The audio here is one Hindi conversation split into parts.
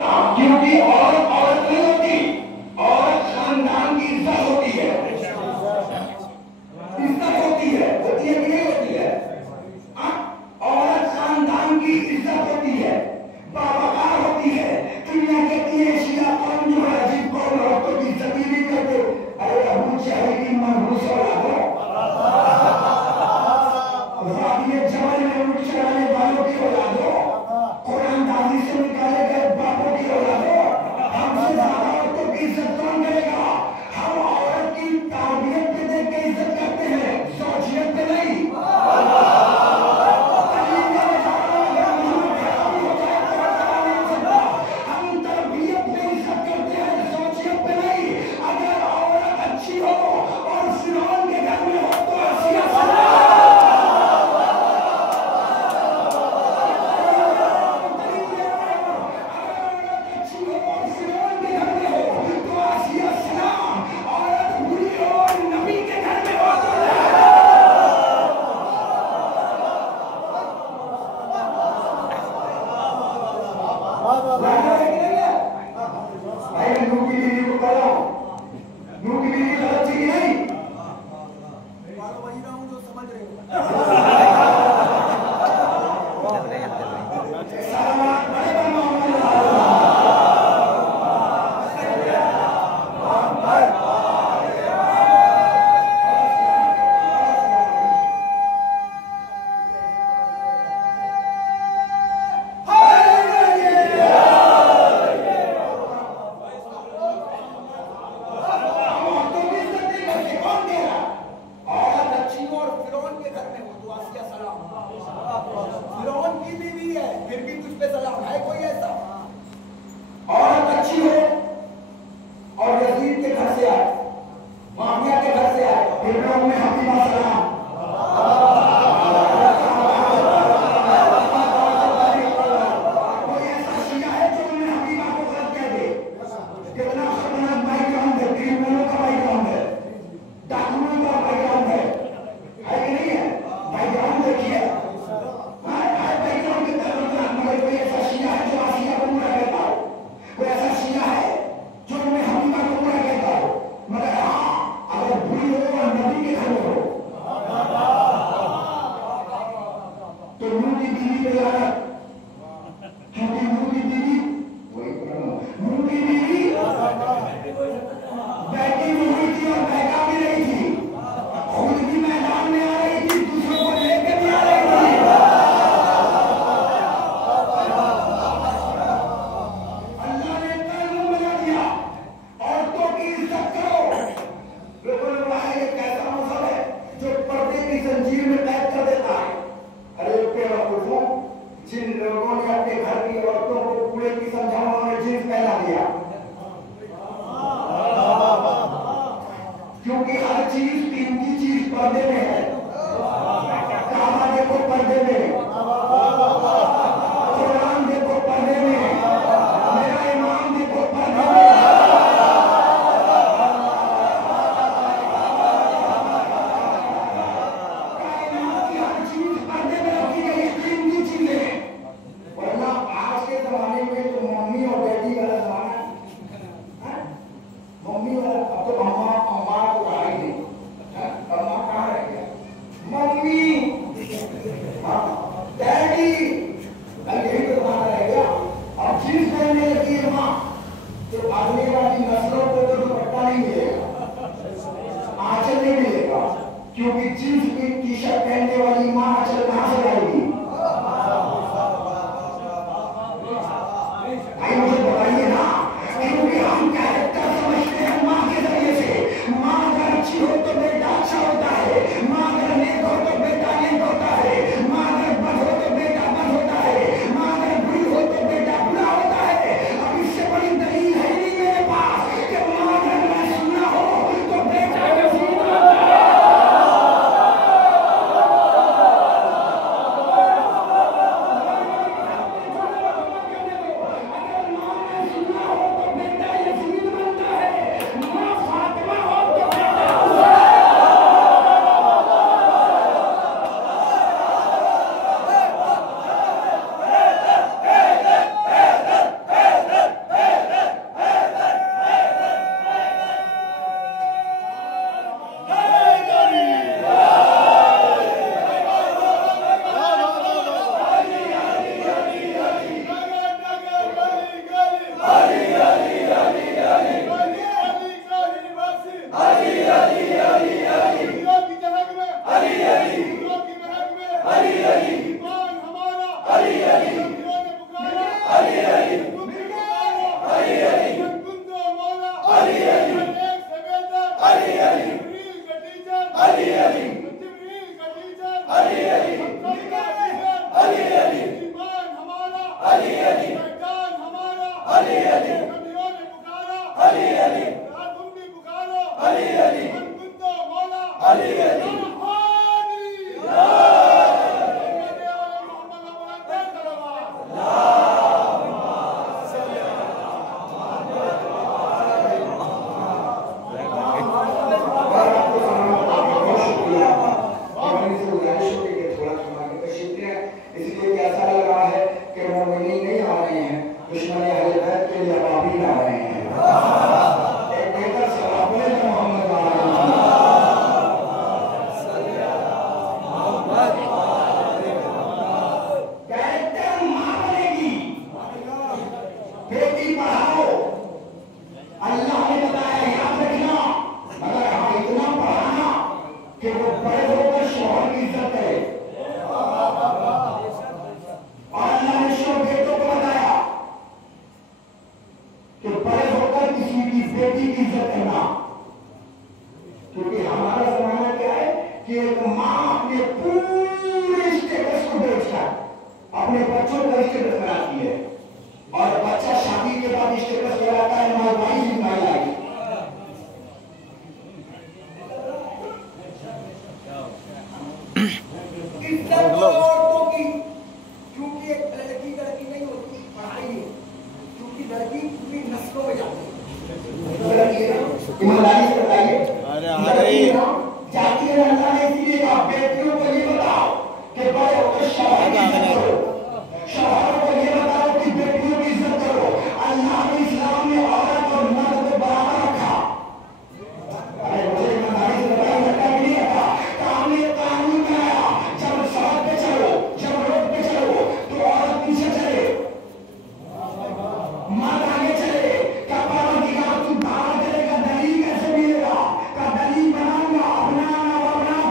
क्योंकि औरत औरत नहीं होती, औरत खानदान की इज्जत होती है, इज्जत होती है कि नहीं होती है? औरत खानदान की इज्जत होती है, बावकार होती है। दुनिया कहती है शिया कौम जो है जिनको औरतों की इज्जत ही नहीं करते। अरे अबू जहल की मनहूस औलाद हो, जबल में ऊंट चढ़ाने वालों की औलाद हो, कुरानदाजी से निकाले गए बापों की औलाद हो। हमसे ज्यादा औरतों की इज्जत कौन करेगा? हम औरत की ताबियत पे देख के इज्जत करते हैं, ज़ौजियत पे नहीं। हम तरबियत पे इज्जत करते हैं, ज़ौजियत पे नहीं। अगर औरत अच्छी हो और फिरौन के घर में हो तो आसिया अली अली, नबियों ने पुकारा अली अली, तुम भी पुकारो अली अली, मन कुंतो मौला अली अली, इसलिए कैसा लग रहा है कि मोमिनीन नहीं आ रहे हैं, दुश्मन अहले बैत के लिए अबाबील आ रहे हैं। एक बेहतर सलाम बोले तो मोहम्मद आ रहे हैं। कहते हैं मां बनेगी, बेटी पढ़ाओ, अल्लाह ने बताया याद रखना, मगर हाँ इतना पढ़ाना कि वो बड़े होकर शोहर की इज्जत करे। और अल्लाह ने शो बेटों को बताया कि बड़े होकर किसी की बेटी की इज्जत करना, क्योंकि हमारा जमाना क्या है कि एक मां अपने पूरे स्टेटस को बेचकर अपने बच्चों का स्टेटस बनाती है, और बच्चा शादी के बाद स्टेटस लगाता है my wife in my life. औरतों की, क्योंकि एक लड़की नहीं होती पढ़ाई है, क्योंकि लड़की पूरी नस्लों में जाती है। ईमानदारी से बताइए, जाती है अल्लाह ने इसलिए कहा बेटियों को ये बताओ कि बड़े होकर शौहर की इज्जत करो, शौहरों को ये बताओ कि बेटियों की इज्जत करो। अल्लाह ने इस्लाम में औरत और मर्द को बराबर रखा। अरे मुझे ईमानदारी से बताइए, रखा कि नहीं रखा? काम ने कानून बनाया, जब सड़क पे चलो, जब रोड पे चलो तो औरत पीछे चले, मर्द आगे चले। क्या परवरदिगार तू बाहर चलेगा, दलील कैसे मिलेगा? का दलील बनाऊंगा, अपना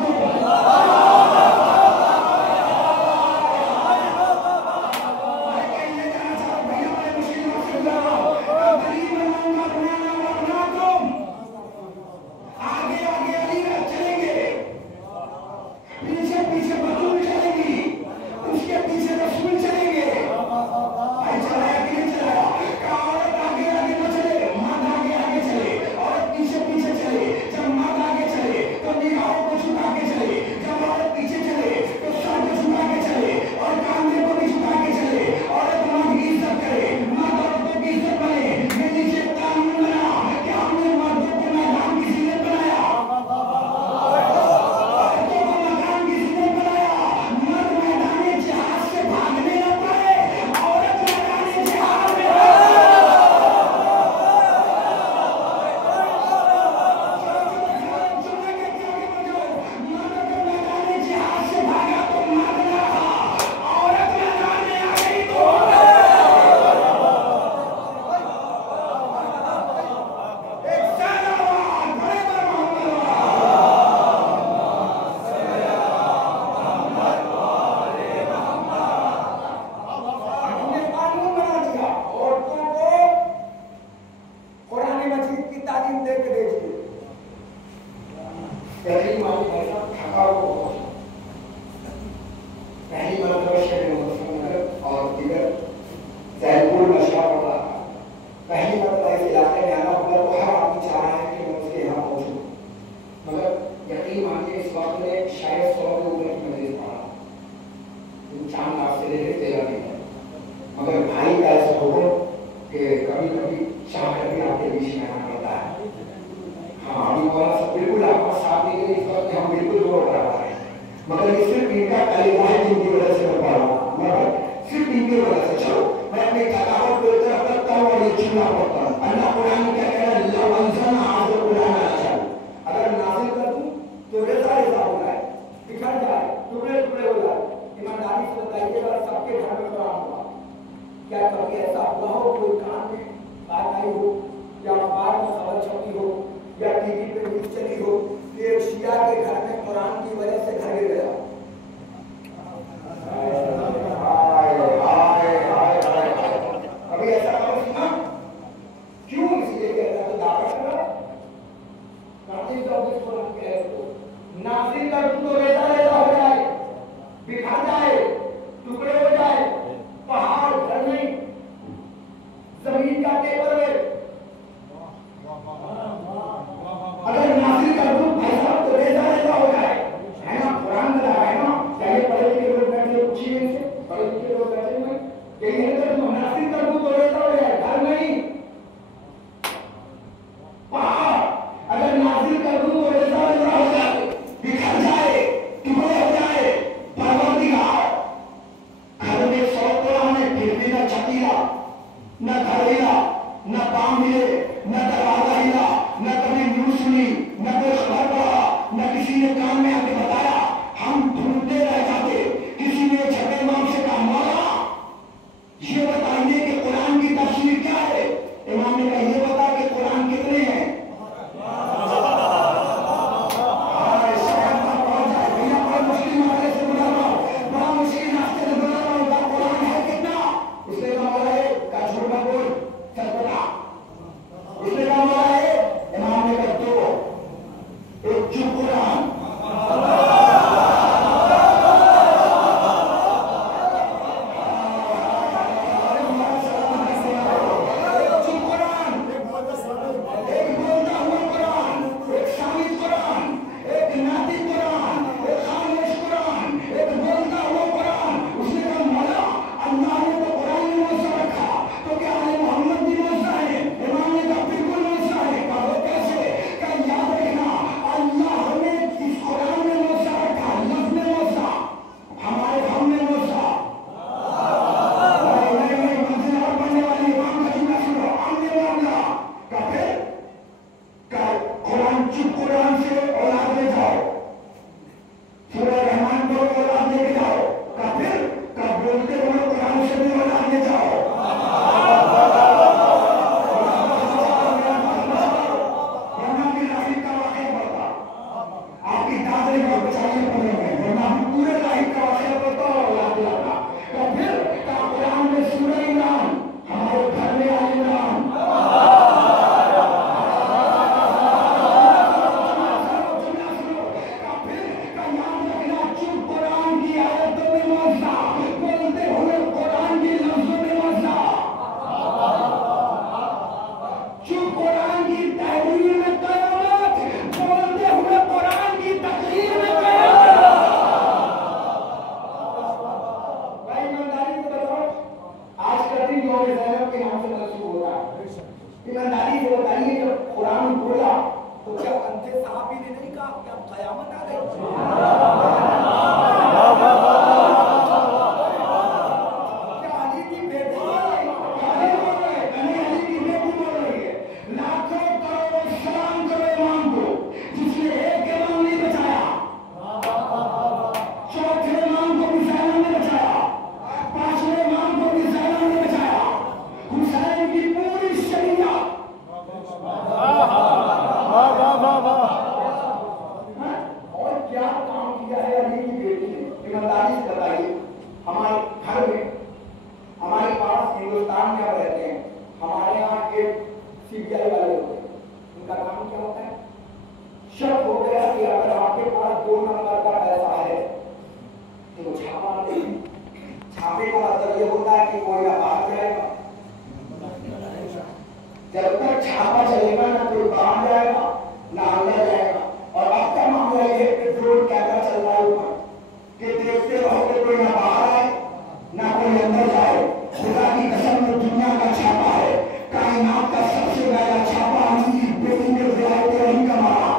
दो। भैया बड़े मुश्किल से दलील बनाऊंगा, अपना दो। आगे आगे अली चलेंगे, पीछे पीछे बतूल चलेगी, उसके पीछे रसूल चलेंगे। भाई चलाया कि नहीं चलाया? औरत आगे आगे न चले, मर्द आगे आगे चले, औरत पीछे पीछे चले। जब मर्द आगे चले तो निगाहों को झुका के चले, जब औरत पीछे चले तो सर को झुका के चले और कांधे को भी झुका के चले। औरत मर्द की इज्जत करे, मर्द औरतों की इज्जत बने। ये नीचे कानून बना कि हमने मर्दों को मैदान की जीनत बनाया, औरतों को मैदान की जीनत बनाया। मर्द मैदान जिहाद से भागने न पाए, औरत मैदान जिहाद में मैदान जिहाद से भागा तो मर्द न रहा, औरत मैदान में आ गई तो एक सलावात बड़े बड़े हमने कानून बना दिया, औरतों को कुरान मजीद की तालीम दे के भेजिए। पहली मरतबा शहर मुजफ्फरनगर और दीगर जैनपुर में शहर हो रहा था। पहली मरतबा इस इलाके में आना हुआ तो हर आदमी चाह रहा है कि मैं उसके यहाँ पहुँचूँ, मगर यकीन मानिए इस वक्त में शायद 100 के ऊपर की मजलिस पड़ा, 4 लाख से लेकर 13 दिन है। मगर भाई का ऐसा हो कि कभी कभी चाह कर भी आपके बीच में आना पड़ता है। हाँ अभी मौलाना सब बिल्कुल आपका साथ नहीं दे, इस वक्त हम बिल्कुल जोर कर रहा है, मगर ये सिर्फ इनका कलेजा है जिनकी वजह से मैं पढ़ रहा हूँ, मगर सिर्फ इनकी वजह से। चलो मैं अपनी थकावट को एक तरफ रखता हूँ और ये चुना पड़ता हूँ। अल्लाह कुरान में क्या कह रहा है? लव अंजना आज़ कुरान अच्छा, अगर नाज़िल कर दूँ तो रेज़ा रेज़ा हो जाए, बिखर जाए, टुकड़े टुकड़े हो जाए। ईमानदारी से बताइएगा सबके घर में कुरान हुआ, क्या कभी ऐसा हुआ हो कोई कान में बात आई हो या अखबार में खबर छपी हो या टीवी पे न्यूज चली हो कि एक शिया के घर में कुरान की वजह से घर गिर गया? कभी ऐसा खबर सुना? क्यों? इसलिए कहता है दावा कर रहा नाज़िल कर दूं तो रेज़ा रेज़ा हो जाए, बिखर जाए, टुकड़े हो जाए, पहाड़ घर नहीं, जमीन का पेपर है। अगर नासिर कर दूं भाई साहब तो रेजा रेजा हो जाए, है ना? कुरान में लगा है ना, क्या ये पढ़े लिखे लोग बैठे पूछिए इनसे, पढ़े लिखे लोग बैठे हुए कि ये तो नासिर कर दूं तो रेजा हो जाए, घर नहीं पहाड़ अगर नासिर कर दूं तो रेजा रेजा हो जाए, बिखर जाए, टुकड़े हो जाए। परवरदिगार घर में 100 कुरान है फिर भी न छतीला, न घर हिला, न पांव हिले, न दरवाजा हिला, न कभी न्यूज सुनी, न कोई खबर पढ़ा, न किसी ने कान में आके बताया। हम ढूंढते रह जाते। किसी ने छठे इमाम से कहा मौला ये बताइए कि कुरान की तफसीर क्या है। इमाम ने कहा ये बता कि कुरान कितने हैं। ईमानदारी से बताइए जब कुरान बोला तो क्या अंधे साहबी ने नहीं कहा क्या कयामत आ गई? क्या अली की बेटी बोल रही है? लाखों करोड़ सलाम करो इमाम को जिसने एक इमाम नहीं बचाया, चौथे इमाम को भी सलाम ने बचाया, पांचवें इमाम को भी सलाम ने बचाया। हुसैन की पूरी शरीयत और क्या काम किया है अली की बेटी ने? ईमानदारी से बताइए। हमारे घर में हमारे पास हिंदुस्तान में अब रहते हैं, हमारे यहाँ एक सीबीआई वाले होते हैं, उनका काम क्या होता है? शक हो गया कि अगर आपके पास 2 नंबर का पैसा है तो छापा नहीं। छापे का मतलब ये होता है कि कोई ना बाहर जाएगा, जब तक छापा चलेगा ना कोई बाहर जाएगा ना अंदर जाएगा। और अब का मामला ये है कि ड्रोन कैमरा चल रहा है ऊपर कि देखते रहोगे कोई ना बाहर आए ना कोई अंदर जाए। खुदा की कसम में दुनिया का छापा है, कायनात का सबसे बड़ा छापा अली की बेटी ने रियायत अली का मारा।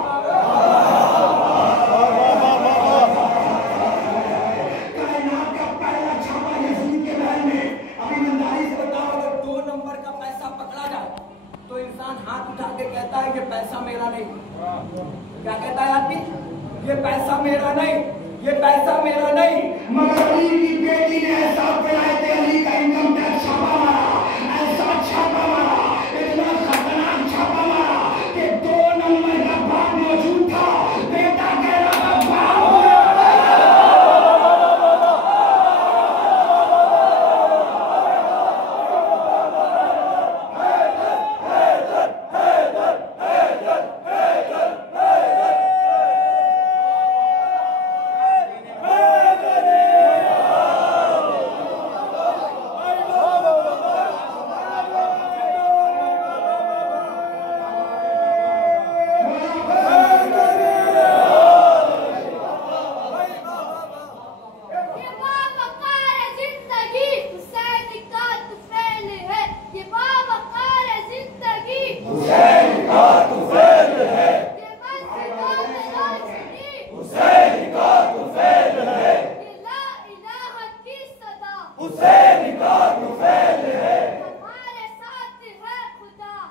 कायनात का पहला छापा यजीद के महल में। अब ईमानदारी से बताओ अगर 2 नंबर का पैसा पकड़ा जाए तो इंसान हाथ उठा के कहता है ये पैसा मेरा नहीं। क्या कहता है आदमी? ये पैसा मेरा नहीं, ये पैसा मेरा नहीं। मगर अली की बेटी ने ऐसा विलायत अली का इनकम टैक्स छापा मारा, ऐसा छापा मारा, इतना खतरनाक छापा मारा कि 2 नंबर का बाप मौजूद था। बेटा कह रहा था बाप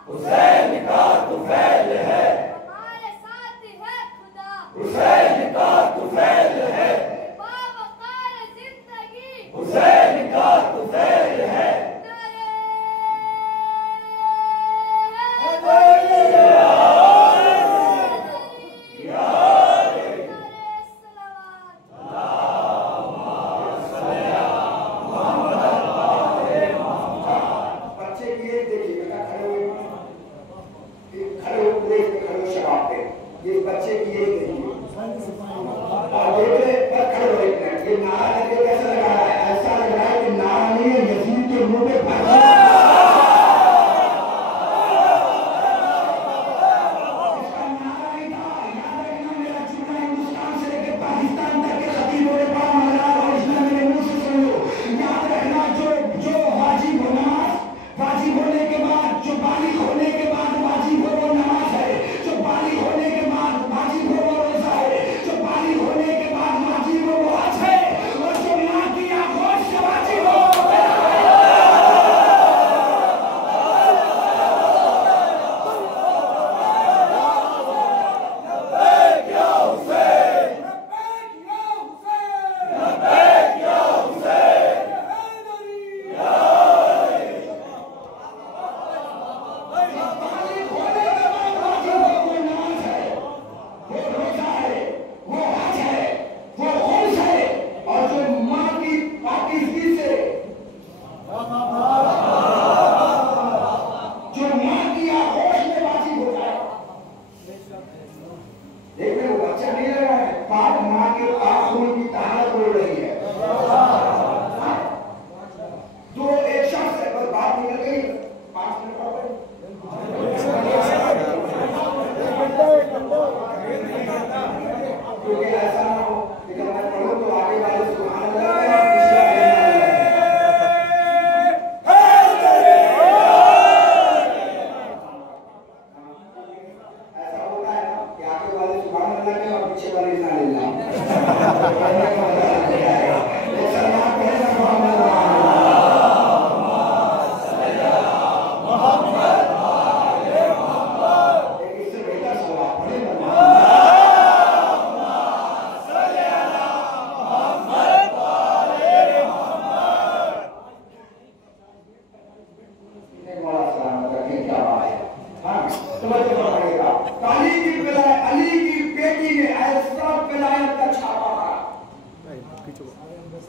हुसैन का तुफैल है, हमारे साथ है खुदा। हुसैन का तुफैल है, बावकार जिंदगी हुसैन का तुफैल है। बच्चे की एज देखिए, बेटा खड़े हुए प्लेस पे खड़े हो शराब पे, ये बच्चे की एज देखिए और देख रहे पर खड़े हुए एक मिनट, ये नारा लगे कैसा लगा रहा है? ऐसा लग रहा है कि नारा नहीं है, यजीद के मुंह पे भर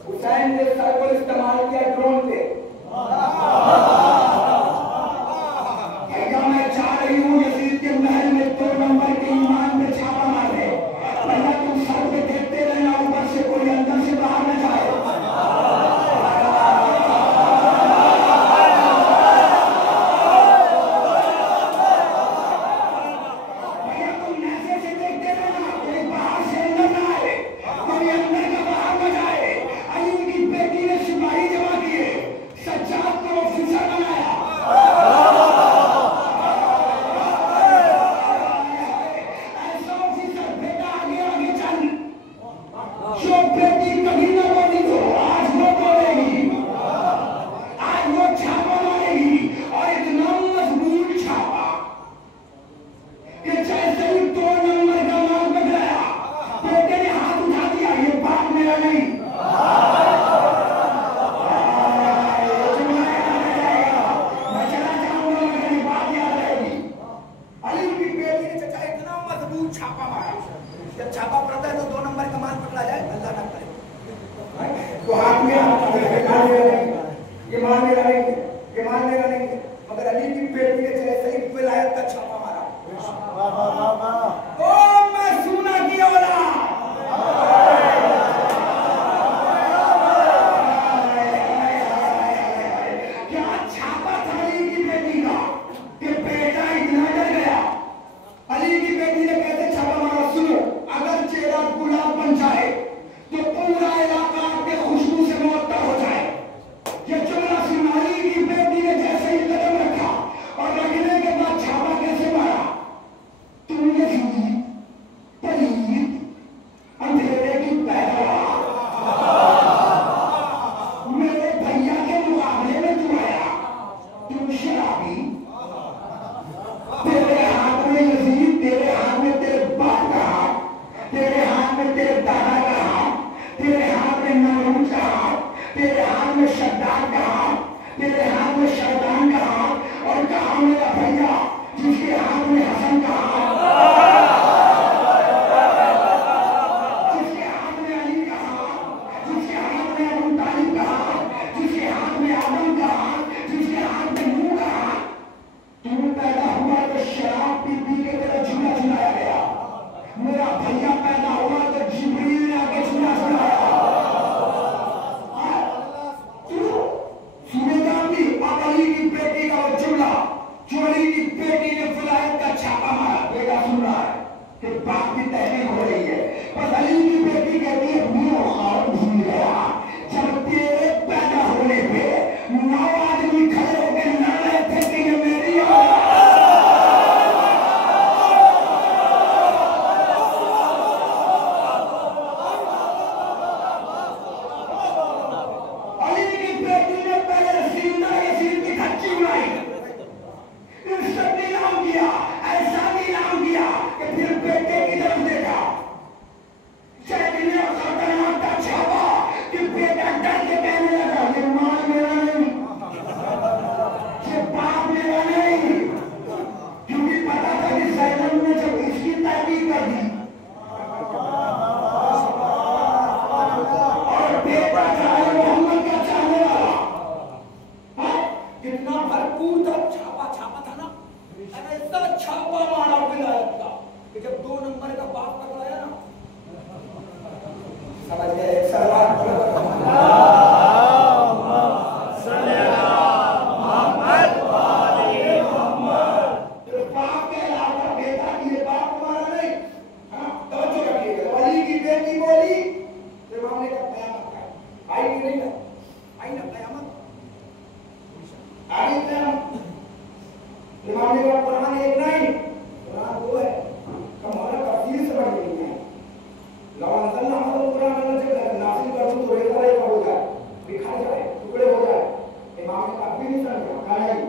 हुसैन ने साइकिल इस्तेमाल किया ड्रोन पे। भैया मैं चाह रही हूँ यजीद के महल में 2 नंबर के ईमान में छापा मारे। भैया तुम सर पे देखते रहना, ऊपर से कोई अंदर से बाहर न जाए। भैया तुम नैसे से देखते रहना, कोई बाहर से अंदर न आए, कोई अंदर का बाहर न जाए। अली की बेटी ने सिपाही जमा किए, सज्जाद को ऑफिसर बनाया। ऐसा ऑफिसर बेटा आगे आगे चल, जो बेटी कभी न बोली तो आज वो बोलेगी, आज वो छापा मारेगी। और इतना मजबूत छापा कि जैसे ही 2 नंबर का माल पकड़ाया, बेटे ने हाथ उठा दिया, ये बात मेरा नहीं। मैं चला जाऊंगा मगर ये बात याद रहेगी। अली की बेटी ने चचा इतना मजबूत छापा मारा, जब छापा पड़ता है तो 2 नंबर का माल पकड़ा जाए, अल्लाह ना करे तो हाथ में ये माल मेरा नहीं, ये माल मेरा नहीं। मगर अली की बेटी ने जैसे ही विलायत का छापा मारा, ओ मैं सुना की औलाद, क्या छापा था अली की बेटी का कि बेटा इतना डर गया। अली की बेटी ने कैसे छापा मारा सुनो। अगर चेहरा गुलाब बन जाए तो पूरा इलाका आपके खुशबू से मुअत्तर हो जाए। ये जुमला सुन। अली की बेटी ने जैसे ही कदम रखा और रखने तेरे दादा का हाथ, तेरे हाथ में नमरूद का हाथ, तेरे हाथ में शद्दाद का हाथ, तेरे हाथ में शैतान का हाथ, और कहा मेरा भैया जिसके हाथ में हसन का हाथ, जिसके हाथ में अली का हाथ, जिसके हाथ में अबू तालिब का हाथ, जिसके हाथ में आदम का हाथ, जिसके हाथ में नूह का हाथ। तू पैदा हुआ तो शराब पी पी के तेरा झूला झुलाया गया। मेरा भैया पैदा हुआ तो जिब्रील ने आके झूला झुलाया। सुनेगा भी अली की बेटी का वो जुमला, जो अली की बेटी ने विलायत का छापा मारा। बेटा सुन रहा है कि बात की तहरीर हो रही है, बस अली की बेटी कहती है मैं ख्वाब भूल गया जब तेरे पैदा होने पे 9 आदमी खड़े होकर लड़ रहे थे कि ये मेरी औलाद। अली की बेटी ने पहले जिंदा यजीद की धज्जी उड़ाई, इज्जत नीलाम किया, ऐसा नीलाम किया कि फिर बेटे की तरफ देखा, चैतन्य खतरनाक का छापा कि बेटा डर के कहने लगा ये माल मेरा नहीं, ये बाप मेरा नहीं, क्योंकि पता था कि ज़ैनब ने जब इसकी तहरीर कर दी और बेटा था मोहम्मद का चाहने वाला, कितना भरपूर था छापा था ना, ऐसा छापा मारा विलायत का कि जब 2 नंबर का बाप पकड़ाया ना, समझ गए। एक सवाल बाप के अलावा बेटा की बाप हमारा नहीं। तवज्जो रखिएगा। अली की बेटी बोली तो मामले का कयामत है। आई कि नहीं है? आई ना कयामत, आई कयामत। मामले का कुरान एक नहीं, कुरान 2 है। कमाल तफसीर से बढ़ गई है। लवांसन नामक कुरान अल्लाह से नासिल कर दूं तो रेखा रेखा हो जाए, बिखर जाए, टुकड़े हो जाए। इमाम ने कभी नहीं समझा, कहा नहीं,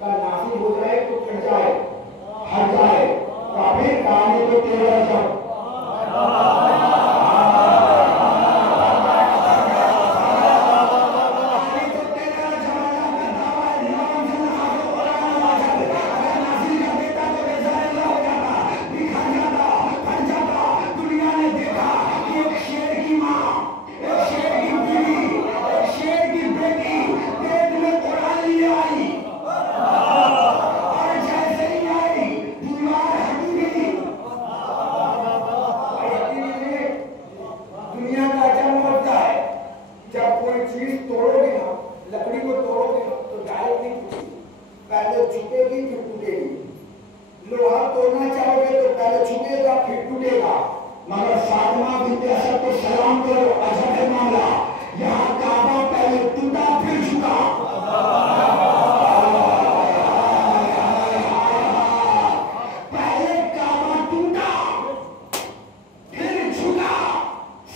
कल नासिल हो जाए तो कट जाए, हट जाए, काफी कहानी तो तेरा जब मगर फातिमा बिन्त असद को सलाम करो, अजब है मामला। यहाँ काबा पहले टूटा फिर झुका, पहले काबा टूटा फिर झुका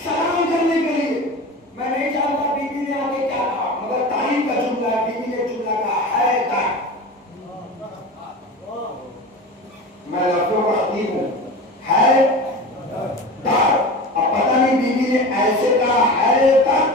सलाम करने के लिए। मैं नहीं जानता बीबी ने आगे क्या कहा, मगर तारीफ का जुमला बीबी ने जुमला कहा है तक। मैं लफ्जों का खतीब हूँ, है अब पता नहीं बीबी ने ऐसे कहा है तक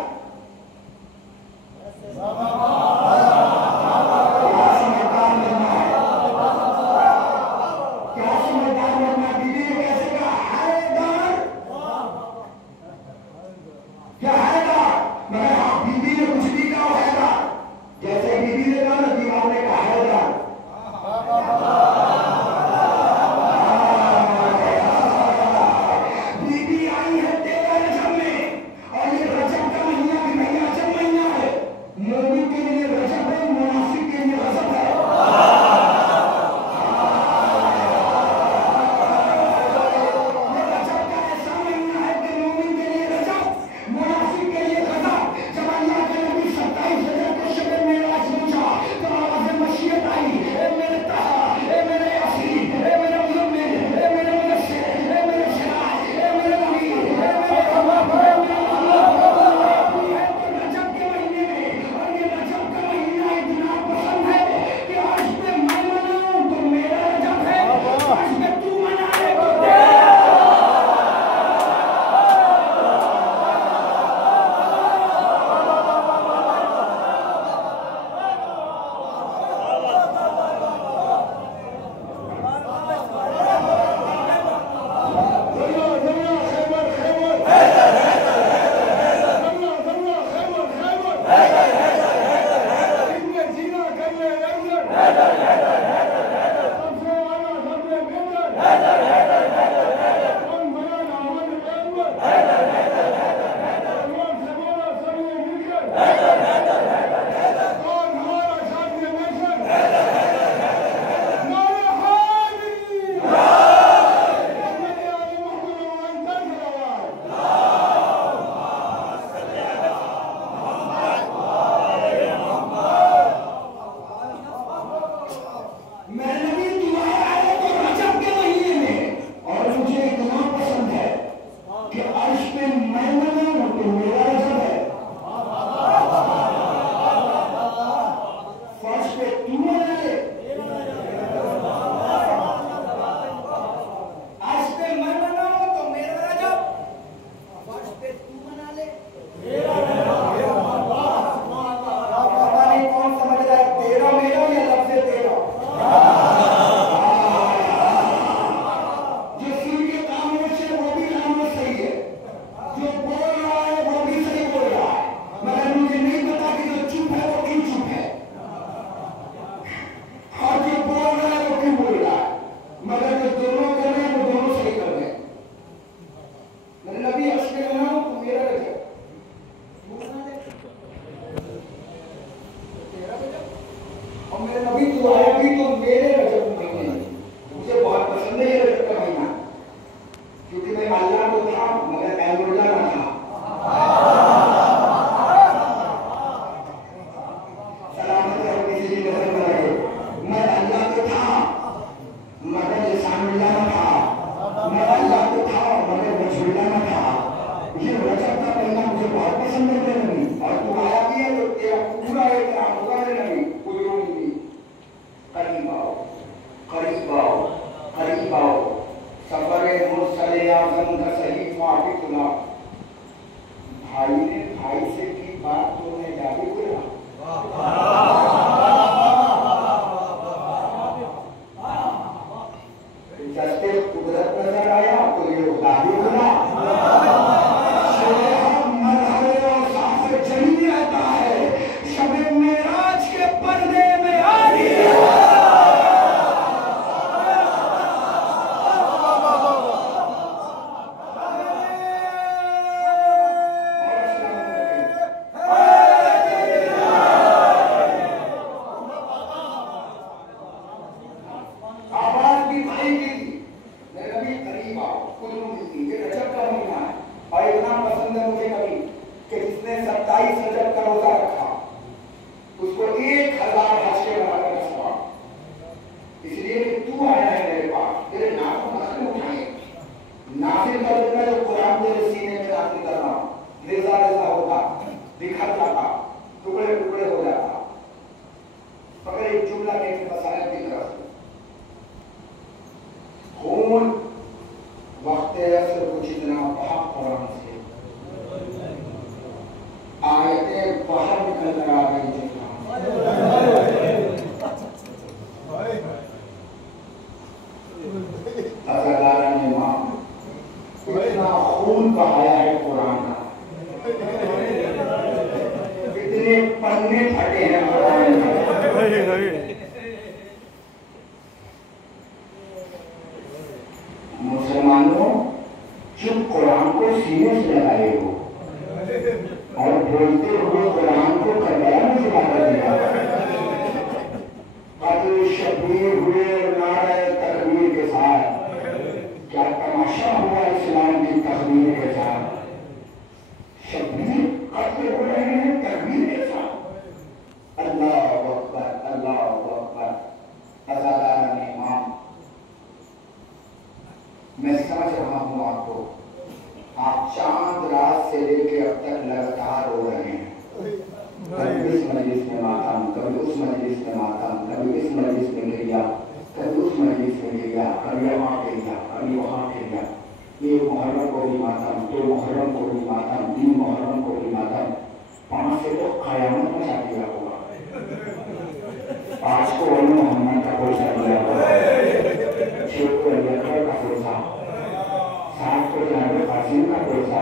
तू आया भी तो मेरे रजब महीने मुझे बहुत पसंद है ये रजब का महीना, क्योंकि मैं अल्लाह को था मगर कैमरुल्लाह ना था। सलामत रहो किसी की नजर न लगे। मैं अल्लाह को था मगर लिसानुल्लाह ना था, मैं अल्लाह को था मगर वजहुल्लाह ना था। ये रजब का महीना मुझे बहुत पसंद है नबी, और तू आया भी है तो तेरा पूरा एहतराम होगा नबी। कुदरूनी करीब आओ, करीब आओ, करीब आओ। सफरे मुरसले आज़म का सही माफी सुना। भाई ने भाई से की बात तूने जाके बोला। जैसे कुदरत नजर आया तो ये उदाहरण बना। मरहले और साफे जली रहता है, शबे मेराज के पर्दे में आ गया। आवाज भी भाई की थी, मेरे नबी करीब आओ, कुदरूनी। ये रजब का महीना है और इतना पसंद है मुझे नबी कि जिसने 27 रजब का रोजा रखा उसको 1000 हज के बराबर का सवाब। इसलिए कि तू आया है मेरे पास, तेरे नाम को नाज़िल उठाए, नाज़िल कर देना जो कुरान तेरे सीने में नाज़िल कर रहा हूं। रेजा रेजा होता, बिखर जाता, टुकड़े टुकड़े हो जाता, मगर एक जुमला कहकर मसाले की तरफ खून वक्त असर को जितना बहा कुरान से, आयतें बाहर निकल कर आ गई जितना। अज़ादारा ने मां इतना खून बहाया है कुरान का, इतने पन्ने फटे हैं कुरान के। मुसलमानों जो कुरान को सीने से लगाए हो और बोलते हुए कुरान को करवाया मुझे कर दिया। शबीर हुए नारे तकबीर के साथ, क्या तमाशा हुआ इस्लाम की तकबीर के साथ। शबीर करते हो रहे हैं तकबीर के साथ। अल्लाह अकबर, अल्लाह अकबर। अज़ादारा ने इमाम, मैं समझ रहा हूं आपको, आप चांद रात से लेकर अब तक लगातार रो रहे हैं। कभी इस मजलिस में मातम, कभी उस मजलिस में मातम, कभी इस मजलिस में गिरिया, कभी उस मजलिस में गिरिया, कभी वहां गिरिया, कभी वहां गिरिया। एक मुहर्रम को भी मातम, 2 मुहर्रम को भी मातम, 3 मुहर्रम को भी मातम, 5 से तो कयामत मचा दिया होगा। 5 को वली मोहम्मद का कोई दिया होगा, 6 को अली अकबर का कोसा, 7 को जनाब कासिम का कोसा,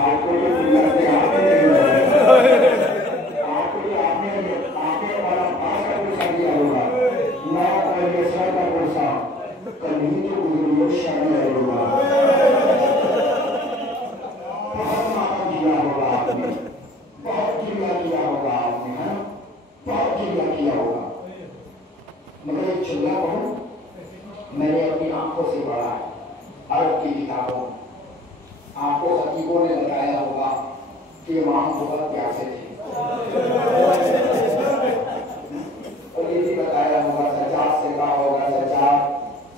8 को जो दुनिया के हाथ में नहीं होगा, 8 को जो आपने वाला 5 का कोसा दिया होगा, 9 को अली असगर का कोसा, कभी तो गुजरियों शामिल होगा। बहुत मातम किया होगा आपने, बहुत गिरिया किया होगा आपने, है बहुत गिरिया किया होगा। मगर एक जुमला कहूं, मैंने अपनी आंखों से पढ़ा है अरब की किताबों। आपको खतीबों ने बताया होगा कि इमाम बहुत प्यासे थे, और ये भी बताया होगा सज्जाद से कहा होगा, सज्जाद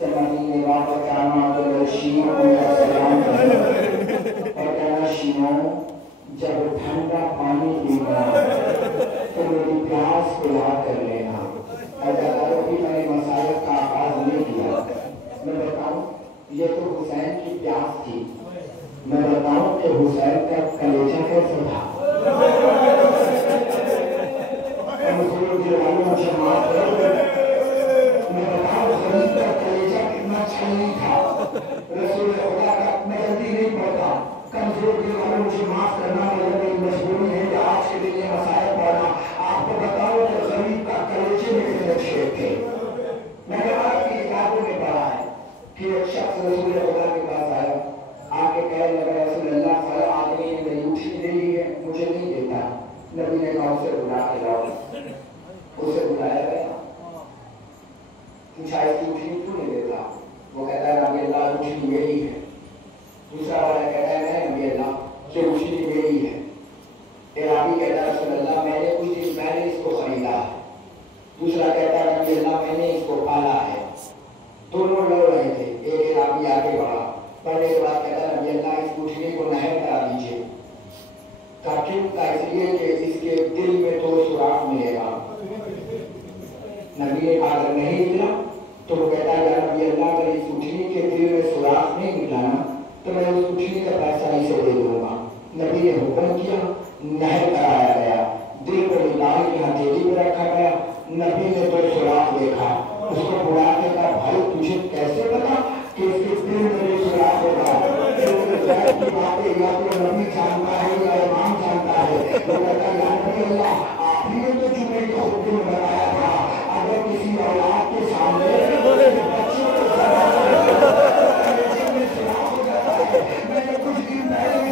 मदीने वापस आना तो शीयों को सलाम और कहना, शीयों जब ठंडा पानी पीना तो मेरी प्यास बुला कर लेना। अगर भी मैंने मसाले का आगाज नहीं किया, मैं बताऊं ये तो हुसैन की प्यास थी। मैं बताऊं कि हुसैन का कलेजा कैसे था। मैं बताऊं गरीब का कलेजा कितना छलनी था। रसूल खुदा का मैं जल्दी नहीं पढ़ता, कमजोर दिल वाले मुझे माफ करना, मेरी मजबूरी है कि आज के दिन ये मसाइल पढ़ना। आपको बताऊं कि गरीब का कलेजे में कितने छेद थे। मैंने आपकी किताबों में पढ़ा है कि एक शख्स रसूल खुदा के पास आया, आके कहने लगा, रसूल अल्लाह सारा आदमी ने मेरी उठी ले ली है, मुझे नहीं देता। नबी ने कहा उसे बुला के लाओ। उसे बुलाया गया, पूछा इसकी उठनी क्यों नहीं देता? वो कहता है नबी अल्लाह उठनी मेरी है। दूसरा वाला कहता है नहीं नबी अल्लाह ये उठनी मेरी है। रावी कहता है रसूल अल्लाह मैंने कुछ दिन पहले इसको खरीदा। दूसरा कहता है नबी अल्लाह मैंने इसको पाला है। दोनों लड़ रहे थे। एक रावी आगे बढ़ा, पढ़ने के बाद कहता है नबी अल्लाह इस उठनी को नहर करा दीजिए। क्यों? इसलिए कि इसके दिल में तो सुराख मिलेगा। नबी ने अगर नहीं मिला तो वो कहता है नबी अल्लाह अगर इस उठनी के दिल में सुराख नहीं मिला ना तो मैं उस उठनी का पैसा इसे दे दूंगा। नबी ने हुक्म किया, नहर कराया गया, दिल को निकाल के हथेली में रखा गया। नबी ने तो सुराख देखा, उसको बुला के कहा भाई तुझे कैसे पता कि इसके दिल में सुराख होगा? की बातें या तो नबी जानता है या इमाम जानता है। वो कहता है नबी अल्लाह आप ही ने तो जुमे के हुक्म बनाया था, अगर किसी औलाद के सामने बच्चों को सुराख हो जाता है। मैंने कुछ दिन पहले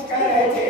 कुछ कह रहे थे